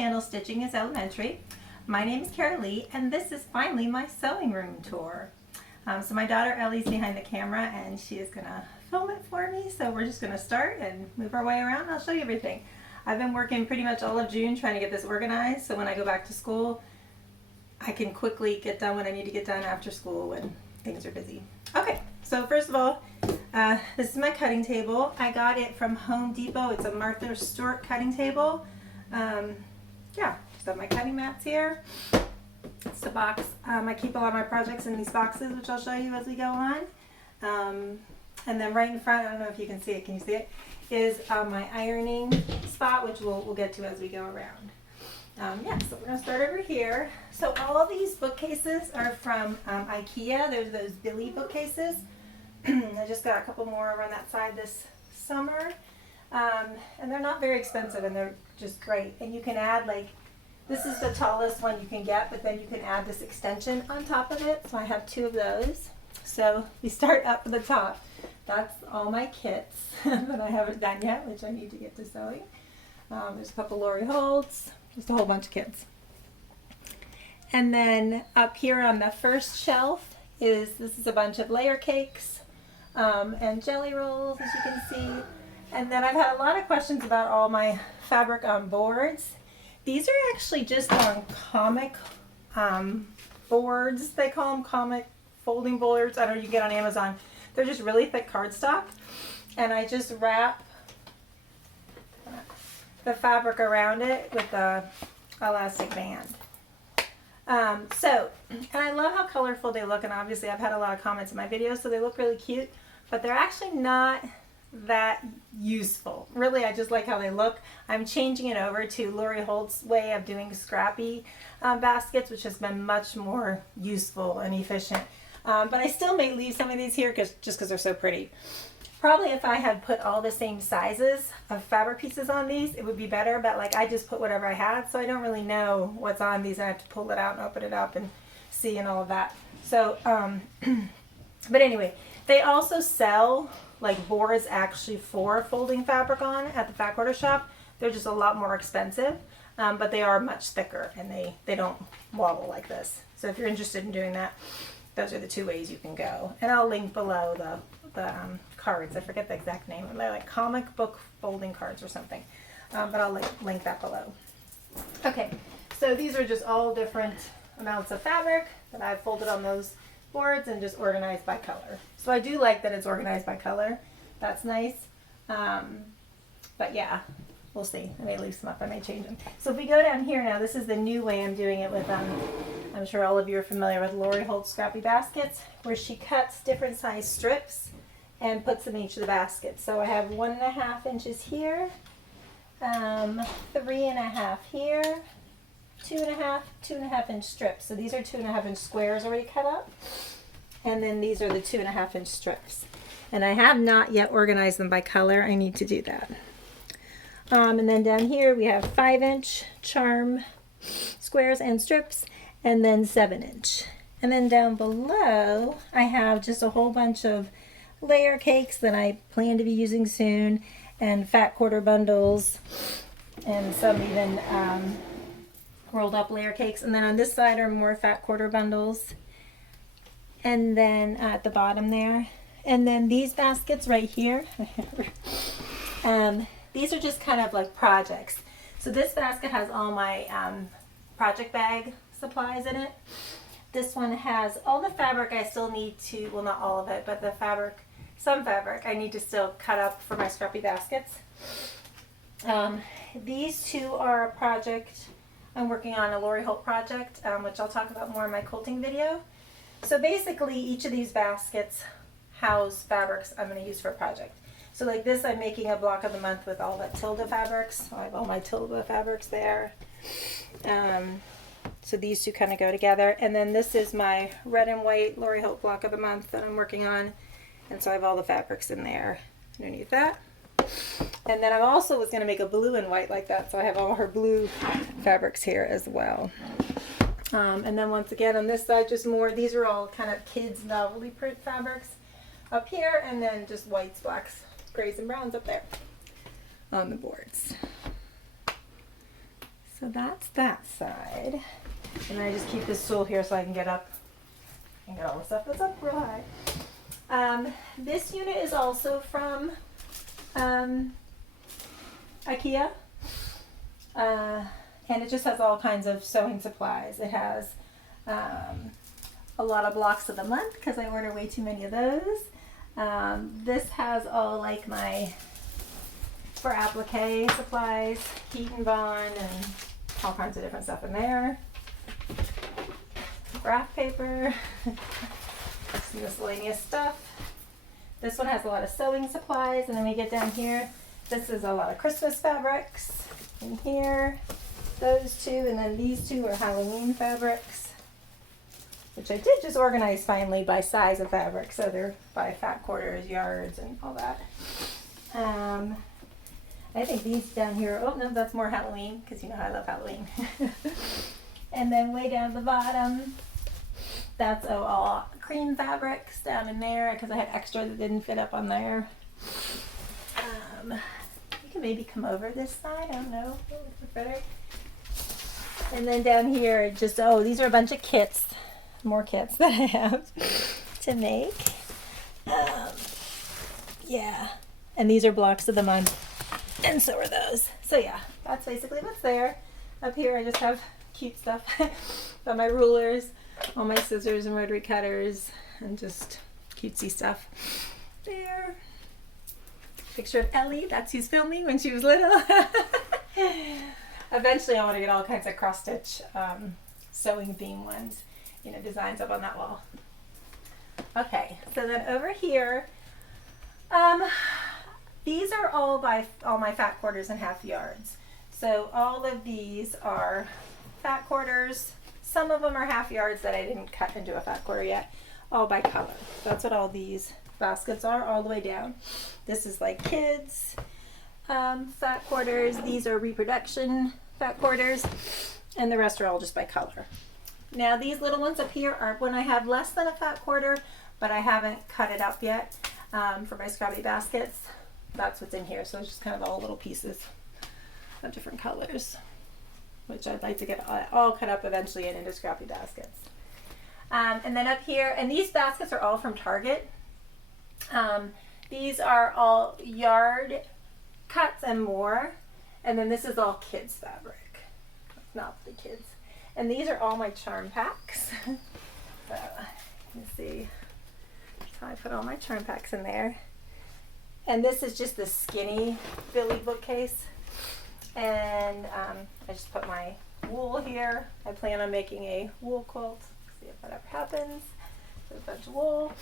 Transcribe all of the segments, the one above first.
channel Stitching is Elementary. My name is Carol Lee and this is finally my sewing room tour. So my daughter Ellie's behind the camera and she is going to film it for me, so we're just going to start and move our way around and I'll show you everything. I've been working pretty much all of June trying to get this organized so when I go back to school I can quickly get done what I need to get done after school when things are busy. Okay, so first of all, this is my cutting table. I got it from Home Depot. It's a Martha Stewart cutting table. Yeah, just have my cutting mats here. It's the box. I keep a lot of my projects in these boxes, which I'll show you as we go on. And then right in front, I don't know if you can see it. Can you see it? Is my ironing spot, which we'll get to as we go around. Yeah, so we're going to start over here. So all these bookcases are from IKEA. There's those Billy bookcases. I just got a couple more over on that side this summer. And they're not very expensive and they're just great. And you can add, like, this is the tallest one you can get, but then you can add this extension on top of it. So I have two of those. So we start up at the top. That's all my kits that I haven't done yet, which I need to get to sewing. There's a couple Lori Holtz, just a whole bunch of kits. And then up here on the first shelf this is a bunch of layer cakes and jelly rolls, as you can see. And then I've had a lot of questions about all my fabric on boards. These are actually just on comic boards, they call them, comic folding boards. I don't know, you can get on Amazon. They're just really thick cardstock. And I just wrap the fabric around it with a elastic band. And I love how colorful they look, and obviously I've had a lot of comments in my videos, so they look really cute, but they're actually not that useful. Really, I just like how they look. I'm changing it over to Lori Holt's way of doing Scrappy baskets, which has been much more useful and efficient. But I still may leave some of these here just because they're so pretty. Probably if I had put all the same sizes of fabric pieces on these, it would be better, but like I just put whatever I had, so I don't really know what's on these. I have to pull it out and open it up and see and all of that. So, but anyway, they also sell like boards actually for folding fabric on at the Fat Quarter Shop. They're just a lot more expensive, but they are much thicker and they don't wobble like this. So if you're interested in doing that, those are the two ways you can go. And I'll link below the cards. I forget the exact name. They're like comic book folding cards or something. But I'll link that below. Okay, so these are just all different amounts of fabric that I've folded on those boards and just organized by color. So I do like that it's organized by color. That's nice. But yeah, we'll see. I may leave some up. I may change them. So if we go down here now, this is the new way I'm doing it with, I'm sure all of you are familiar with Lori Holt's Scrappy Baskets, where she cuts different size strips and puts them in each of the baskets. So I have 1.5 inches here, 3.5 here, 2.5 inch strips. So these are 2.5 inch squares already cut up. And then these are the 2.5 inch strips. And I have not yet organized them by color. I need to do that. And then down here we have 5 inch charm squares and strips, and then 7 inch. And then down below I have just a whole bunch of layer cakes that I plan to be using soon, and fat quarter bundles, and some even rolled up layer cakes. And then on this side are more fat quarter bundles, and then at the bottom there, and then these baskets right here these are just kind of like projects. So this basket has all my project bag supplies in it. This one has all the fabric I still need to, well, not all of it, but the fabric, some fabric I need to still cut up for my Scrappy baskets. These two are a project I'm working on, a Lori Holt project, which I'll talk about more in my quilting video. So basically each of these baskets house fabrics I'm going to use for a project. So like this, I'm making a block of the month with all the Tilda fabrics. So I have all my Tilda fabrics there. So these two kind of go together. And then this is my red and white Lori Holt block of the month that I'm working on. And so I have all the fabrics in there underneath that. And then I also was going to make a blue and white like that. So I have all her blue fabrics here as well. And then once again on this side, just more, these are all kind of kids novelty print fabrics up here, and then just whites, blacks, grays, and browns up there on the boards. So that's that side. And then I just keep this stool here so I can get up and get all the stuff that's up real high. This unit is also from IKEA. And it just has all kinds of sewing supplies. It has a lot of blocks of the month because I order way too many of those. This has all like my for applique supplies, heat and bond, and all kinds of different stuff in there. Graph paper, some miscellaneous stuff. This one has a lot of sewing supplies, and then we get down here. This is a lot of Christmas fabrics in here. Those two, and then these two are Halloween fabrics, which I did just organize finally by size of fabric, so they're by fat quarters, yards, and all that. I think these down here, oh no, that's more Halloween, because you know how I love Halloween. And then way down at the bottom, that's all cream fabrics down in there, because I had extra that didn't fit up on there. You can maybe come over this side, I don't know, that would look better. And then down here, just, oh, these are a bunch of kits, more kits that I have to make. Yeah, and these are blocks of the month, and so are those. So yeah, that's basically what's there. Up here I just have cute stuff, got my rulers, all my scissors and rotary cutters, and just cutesy stuff. There. Picture of Ellie, that's who's filming when she was little. Eventually I want to get all kinds of cross stitch sewing theme ones, you know, designs up on that wall. Okay, so then over here, these are all by all my fat quarters and half yards. So all of these are fat quarters. Some of them are half yards that I didn't cut into a fat quarter yet, all by color. That's what all these baskets are, all the way down. This is like kids fat quarters. These are reproduction fat quarters, and the rest are all just by color. Now these little ones up here are when I have less than a fat quarter, but I haven't cut it up yet for my Scrappy baskets. That's what's in here. So it's just kind of all little pieces of different colors, which I'd like to get all cut up eventually and into Scrappy baskets. And then up here, and these baskets are all from Target. These are all yard cuts and more, and then this is all kids fabric, not the kids. And these are all my charm packs. So you see how I put all my charm packs in there. And this is just the skinny Billy bookcase, and I just put my wool here. I plan on making a wool quilt, see if that ever happens. A bunch of wool.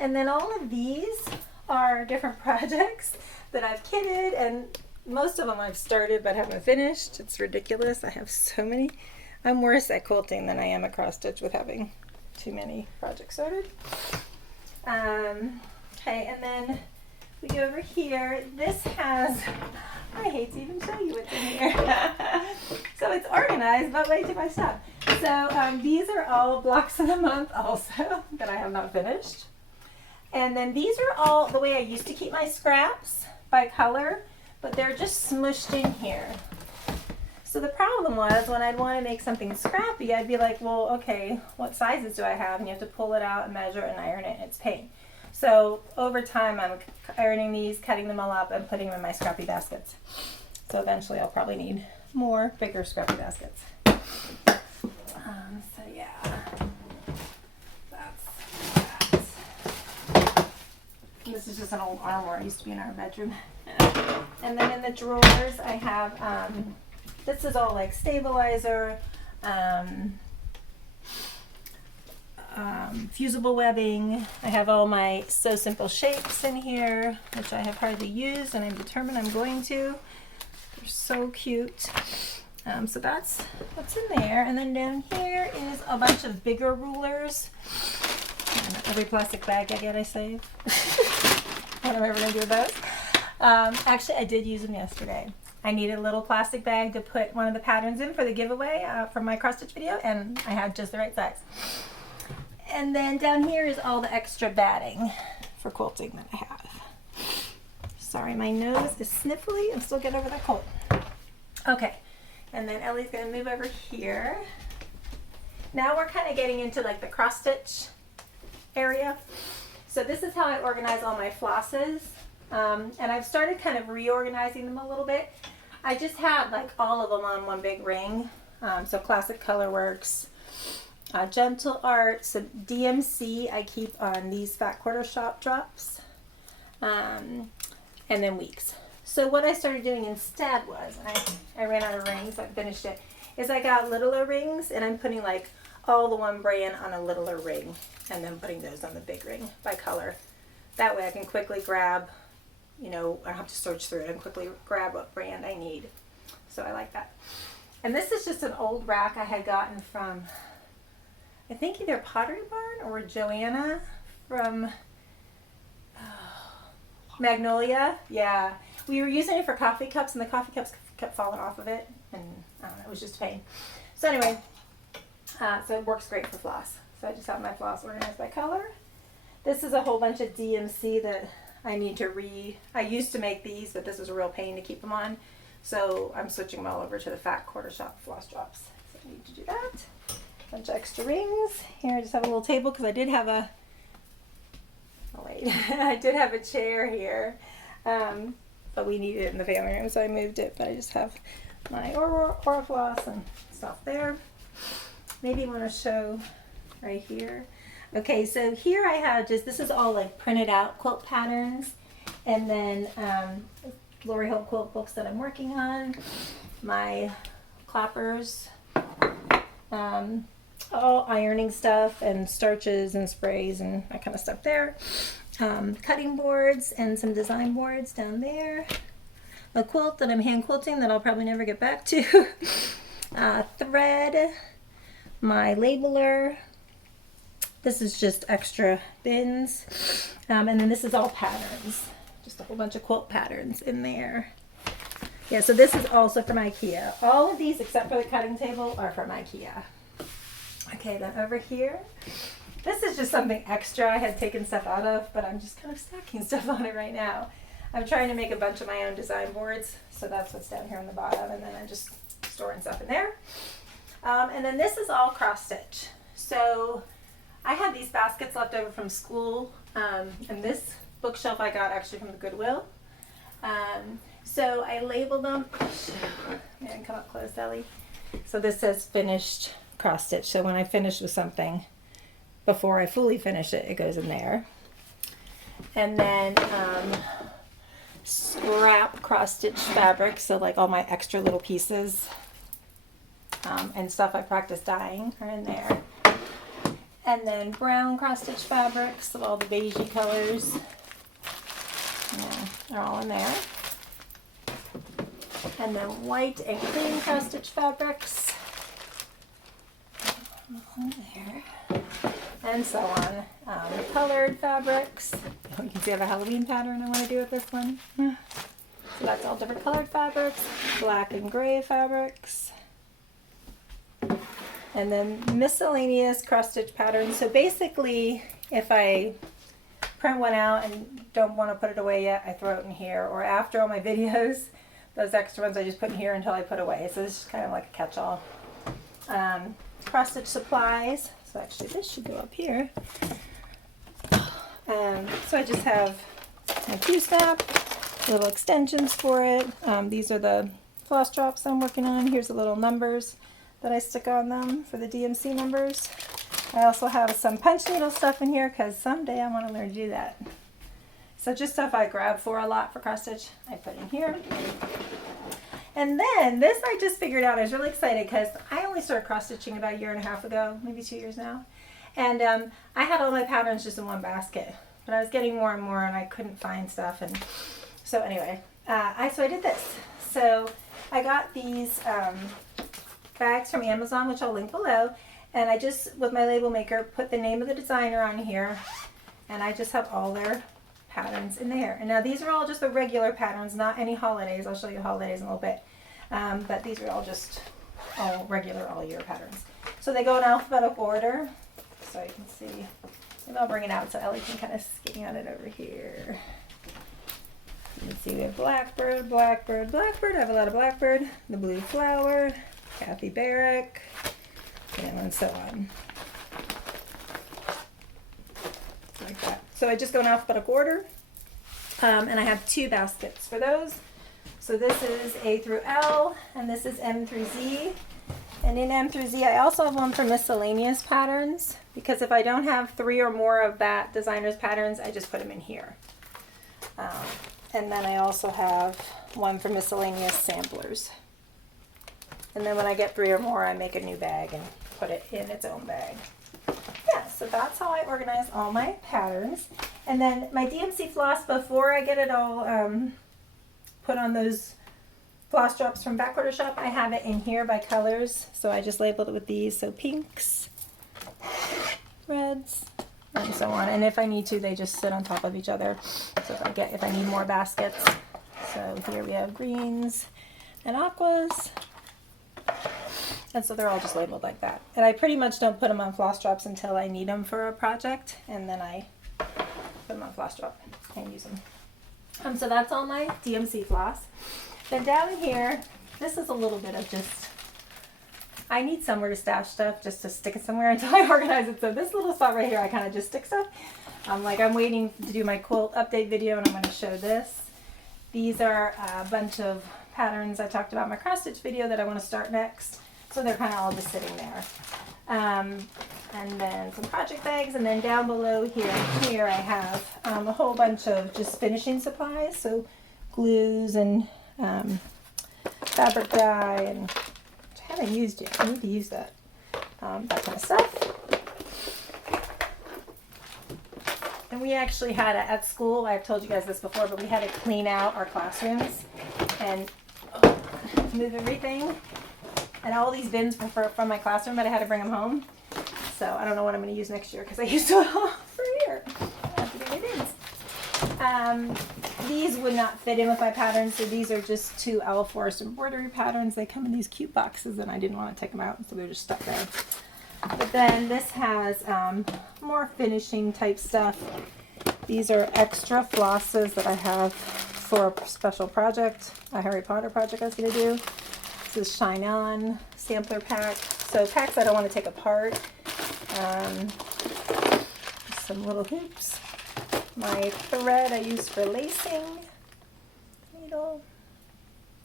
And then all of these are different projects that I've kitted, and most of them I've started but haven't finished. It's ridiculous. I have so many. I'm worse at quilting than I am at cross stitch with having too many projects started. Okay, and then we go over here. This has, I hate to even show you what's in here. So it's organized, but way too much stuff. So these are all blocks of the month also that I have not finished. And then these are all the way I used to keep my scraps by color, but they're just smushed in here. So the problem was when I'd want to make something scrappy, I'd be like, well, okay, what sizes do I have? And you have to pull it out and measure and iron it, and it's pain. So over time, I'm ironing these, cutting them all up, and putting them in my Scrappy baskets. So eventually I'll probably need more bigger Scrappy baskets. So yeah, that's that. And this is just an old armoire. It used to be in our bedroom. And then in the drawers, I have, this is all like stabilizer, fusible webbing. I have all my So Simple shapes in here, which I have hardly used, and I'm determined I'm going to. They're so cute. So that's what's in there. And then down here is a bunch of bigger rulers. And every plastic bag I get, I save. What am I ever going to do with those? Actually, I did use them yesterday. I needed a little plastic bag to put one of the patterns in for the giveaway from my cross stitch video, and I had just the right size. And then down here is all the extra batting for quilting that I have. Sorry, my nose is sniffly and still get over that cold. Okay, And then Ellie's gonna move over here. Now we're kind of getting into like the cross stitch area. So this is how I organize all my flosses. And I've started kind of reorganizing them a little bit. I just had like all of them on one big ring. So Classic Colorworks, Gentle Art, some DMC I keep on these fat quarter shop drops, and then Weeks. So what I started doing instead was, I ran out of rings, I finished it, is I got littler rings and I'm putting like all the one brand on a littler ring and then putting those on the big ring by color. That way I can quickly grab, you know, I don't have to search through it and quickly grab what brand I need. So I like that. And this is just an old rack I had gotten from, I think either Pottery Barn or Joanna from Magnolia. Yeah. We were using it for coffee cups and the coffee cups kept falling off of it. And I don't know, it was just a pain. So anyway, so it works great for floss. So I just have my floss organized by color. This is a whole bunch of DMC that I need to I used to make these, but this was a real pain to keep them on. So I'm switching them all over to the fat quarter shop floss drops. So I need to do that. A bunch of extra rings. Here I just have a little table because I did have a, oh wait, I did have a chair here. But we needed it in the family room, so I moved it. But I just have my Orifloss and stuff there. Maybe I want to show right here. Okay, so here I have just, this is all like printed out quilt patterns. And then Lori Hope quilt books that I'm working on. My clappers. All ironing stuff and starches and sprays and that kind of stuff there. Cutting boards and some design boards down there. A quilt that I'm hand quilting that I'll probably never get back to. Thread. My labeler. This is just extra bins. And then this is all patterns. Just a whole bunch of quilt patterns in there. Yeah, so this is also from IKEA. All of these except for the cutting table are from IKEA. Okay, then over here. This is just something extra I had taken stuff out of, but I'm just kind of stacking stuff on it right now. I'm trying to make a bunch of my own design boards, so that's what's down here on the bottom, and then I'm just storing stuff in there. And then this is all cross stitch. So I had these baskets left over from school, and this bookshelf I got actually from the Goodwill. So I labeled them. Man, come up close, Ellie. So this says finished cross stitch. So when I finish with something, before I fully finish it, it goes in there. And then scrap cross stitch fabric. So like all my extra little pieces and stuff I practice dyeing are in there. And then brown cross stitch fabrics of all the beigey colors. Yeah, they're all in there. And then white and cream cross stitch fabrics. On there. And so on. Colored fabrics. You can see I have a Halloween pattern I want to do with this one. So that's all different colored fabrics. Black and gray fabrics. And then miscellaneous cross stitch patterns. So basically, if I print one out and don't want to put it away yet, I throw it in here. Or after all my videos, those extra ones I just put in here until I put away. So this is kind of like a catch-all. Cross stitch supplies. So actually this should go up here. So I just have my Q-snap, little extensions for it. These are the floss drops I'm working on. Here's the little numbers that I stick on them for the DMC numbers. I also have some punch needle stuff in here because someday I want to learn to do that. So just stuff I grab for a lot for cross stitch, I put in here. And then this I just figured out. I was really excited because I only started cross stitching about a year and a half ago, maybe 2 years now. And I had all my patterns just in one basket, but I was getting more and more and I couldn't find stuff. And so anyway, so I did this. So I got these bags from Amazon, which I'll link below. And I just, with my label maker, put the name of the designer on here. And I just have all their patterns in there. And now these are all just the regular patterns, not any holidays. I'll show you holidays in a little bit. But these are all just all regular all year patterns. So they go in alphabetical order. So you can see, maybe I'll bring it out so Ellie can kind of scan it over here. Let's see, we have blackbird, blackbird, blackbird. I have a lot of blackbird. The blue flower, Kathy Barrick, and so on. Like that. So I just go in alphabetical order, and I have 2 baskets for those. So this is A through L, and this is M through Z. And in M through Z, I also have one for miscellaneous patterns, because if I don't have 3 or more of that designer's patterns, I just put them in here. And then I also have one for miscellaneous samplers. And then when I get 3 or more, I make a new bag and put it in its own bag. Yeah, so that's how I organize all my patterns. And then my DMC floss, before I get it all put on those floss drops from Backorder Shop, I have it in here by colors. So I just labeled it with these. So pinks, reds, and so on. And if I need to, they just sit on top of each other. So if I need more baskets. So here we have greens and aquas. And so they're all just labeled like that. And I pretty much don't put them on floss drops until I need them for a project. And then I put them on floss drop and use them. So that's all my DMC floss. Then down here, this is a little bit of just, I need somewhere to stash stuff just to stick it somewhere until I organize it. So this little spot right here, I kind of just stick stuff. I'm waiting to do my quilt update video, and I'm going to show this. These are a bunch of patterns I talked about in my cross stitch video that I want to start next. So they're kind of all just sitting there. And then some project bags, and then down below here I have a whole bunch of just finishing supplies. So glues and fabric dye, and which I haven't used yet. I need to use that. That kind of stuff. And we actually had at school, I've told you guys this before, but we had to clean out our classrooms and move everything. And all these bins were from my classroom, but I had to bring them home. So I don't know what I'm going to use next year, because I used it all for a year. I have to do my bins. These would not fit in with my patterns, so these are just 2 Owl Forest embroidery patterns. They come in these cute boxes, and I didn't want to take them out, so they're just stuck there. But then this has more finishing type stuff. These are extra flosses that I have for a special project, a Harry Potter project I was going to do. This is Shine On sampler pack. So packs I don't want to take apart. Some little hoops. My thread I use for lacing. Needle.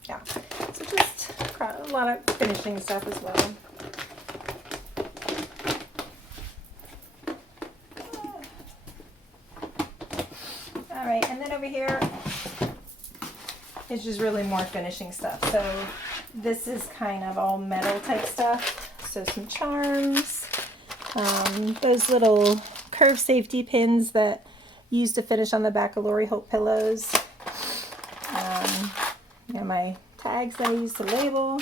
Yeah. So just a lot of finishing stuff as well. All right, and then over here is just really more finishing stuff. So this is kind of all metal type stuff. So some charms, those little curve safety pins that you use to finish on the back of Lori Hope pillows. My tags that I use to label.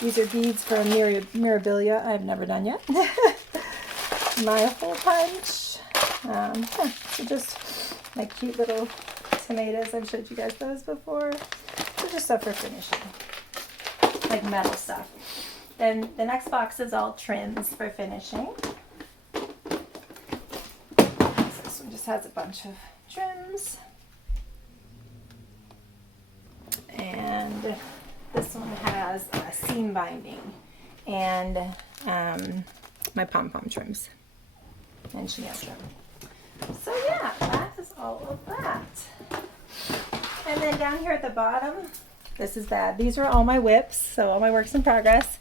These are beads for Mirabilia I've never done yet. My hole punch. So just my cute little tomatoes. I've showed you guys those before. So just stuff for finishing. Like metal stuff. Then the next box is all trims for finishing. So this one just has a bunch of trims. And this one has a seam binding and my pom-pom trims and chenille trim. So yeah, that is all of that. And then down here at the bottom, this is that. These are all my whips, so all my works in progress.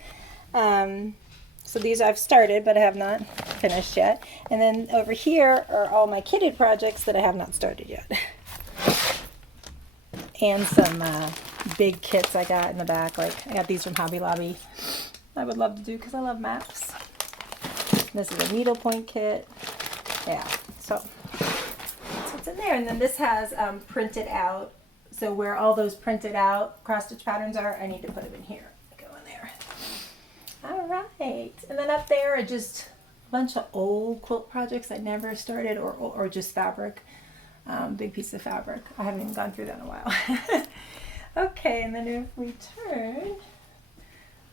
So these I've started, but I have not finished yet. And then over here are all my kitted projects that I have not started yet. And some big kits I got in the back. Like I got these from Hobby Lobby. I would love to do because I love maps. This is a needlepoint kit. Yeah, so that's what's in there. And then this has printed out. So where all those printed out cross stitch patterns are, I need to put them in here. Go in there. All right. And then up there are just a bunch of old quilt projects I never started, or just fabric. Big piece of fabric. I haven't even gone through that in a while. Okay, and then if we turn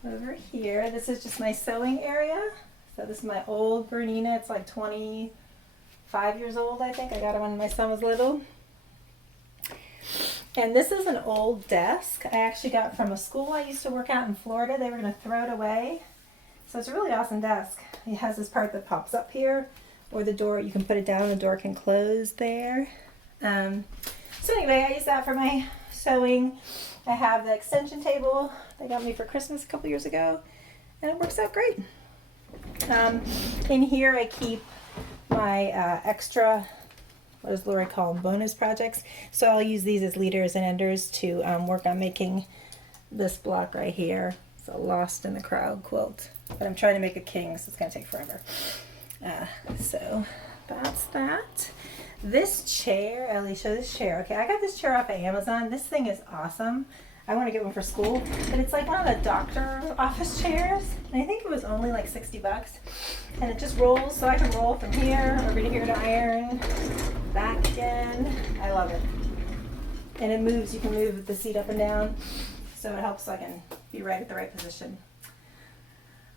over here, this is just my sewing area. So this is my old Bernina. It's like 25 years old, I think. I got it when my son was little. And this is an old desk I actually got from a school I used to work at in Florida. They were going to throw it away. So it's a really awesome desk. It has this part that pops up here, or the door, you can put it down and the door can close there. So anyway, I use that for my sewing. I have the extension table they got me for Christmas a couple years ago, and it works out great. In here I keep my extra, what does Lori call them, bonus projects. So I'll use these as leaders and enders to work on making this block right here. It's a Lost in the Crowd quilt, but I'm trying to make a king, so it's going to take forever. So that's that. This chair, Ellie, show this chair. Okay, I got this chair off of Amazon. This thing is awesome. I want to get one for school, but it's like one of the doctor office chairs, and I think it was only like 60 bucks. And it just rolls, so I can roll from here over to here to iron, back again. I love it. And it moves, you can move the seat up and down, so it helps so I can be right at the right position.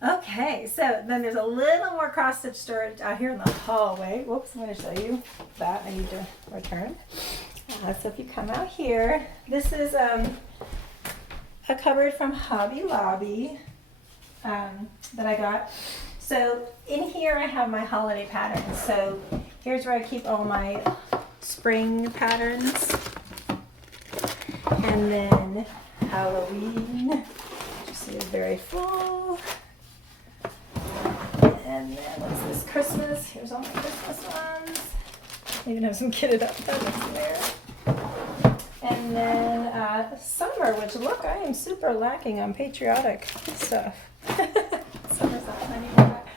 Okay, so then there's a little more cross stitch storage out here in the hallway. Whoops, I'm going to show you that. I need to return. So if you come out here, this is a cupboard from Hobby Lobby that I got. So in here I have my holiday patterns. So here's where I keep all my spring patterns. And then Halloween, just is very full. And then what's this, Christmas? Here's all my Christmas ones. I even have some kitted up feathers in there. And then summer, which look, I am super lacking on patriotic stuff. Summer's not funny for that.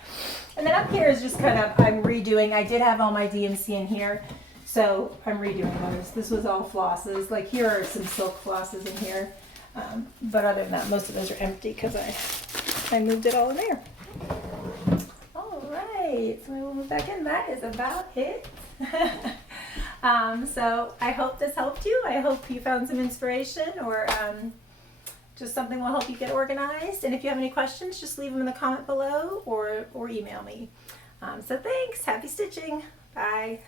And then up here is just kind of, I'm redoing, I did have all my DMC in here, so I'm redoing those. This was all flosses. Like here are some silk flosses in here. But other than that, most of those are empty because I moved it all in there. Alright, so we will move back in. That is about it. So I hope this helped you. I hope you found some inspiration, or just something will help you get organized. And if you have any questions, just leave them in the comment below or email me. So thanks. Happy stitching. Bye.